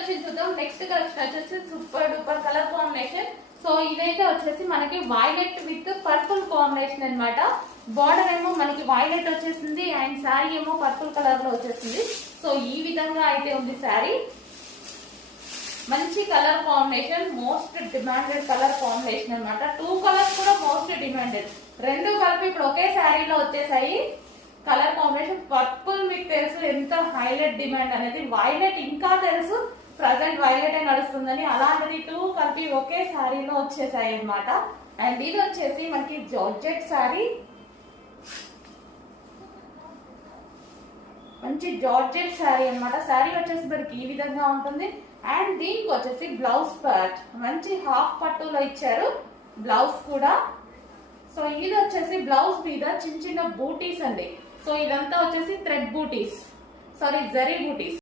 వచ్చి చూద్దాం. Next collection వచ్చేసి super duper colour combination. So ఇదైతే వచ్చేసి మనకి వైలెట్ విత్ పర్పుల్ కాంబినేషన్ అన్నమాట. బార్డర్ ఏమో మనకి వైలెట్ వచ్చేసింది అండ్ శారీ ఏమో పర్పుల్ కలర్ లో వచ్చేసింది. సో ఈ విధంగా అయితే ఉంది శారీ. మంచి colour combination, most demanded colour combination అన్నమాట. 2 కలర్స్ కూడా మోస్ట్ డిమాండెడ్, రెండు కలిపి ఇప్పుడు ఒకే శారీలో వచ్చేసాయి. కలర్ కాంబినేషన్ పర్పుల్ మీకు తెలుసు ఎంత హైలైట్ డిమాండ్ అనేది, వైలెట్ ఇంకా తెలుసు ప్రజెంట్ వైలెట్ నడుస్తుందని, అలాంటిది 2 కలిపి ఒకే శారీలో వచ్చేసాయి అన్నమాట. అండ్ ఇది వచ్చేసి మనకి జార్జెట్ శారీ, మంచి జార్జెట్ శారీ అన్నమాట. శారీ వచ్చేసి మనకి ఈ విధంగా ఉంటుంది. అండ్ దీనికి వచ్చేసి బ్లౌజ్ పార్ట్ మంచి హాఫ్ పట్టులో ఇచ్చారు బ్లౌజ్ కూడా. సో ఇది వచ్చేసి బ్లౌజ్ మీద చిన్న చిన్న బూటీస్ అండి. సో ఇదంతా వచ్చేసి థ్రెడ్ బూటీస్, సారీ జరీ బూటీస్.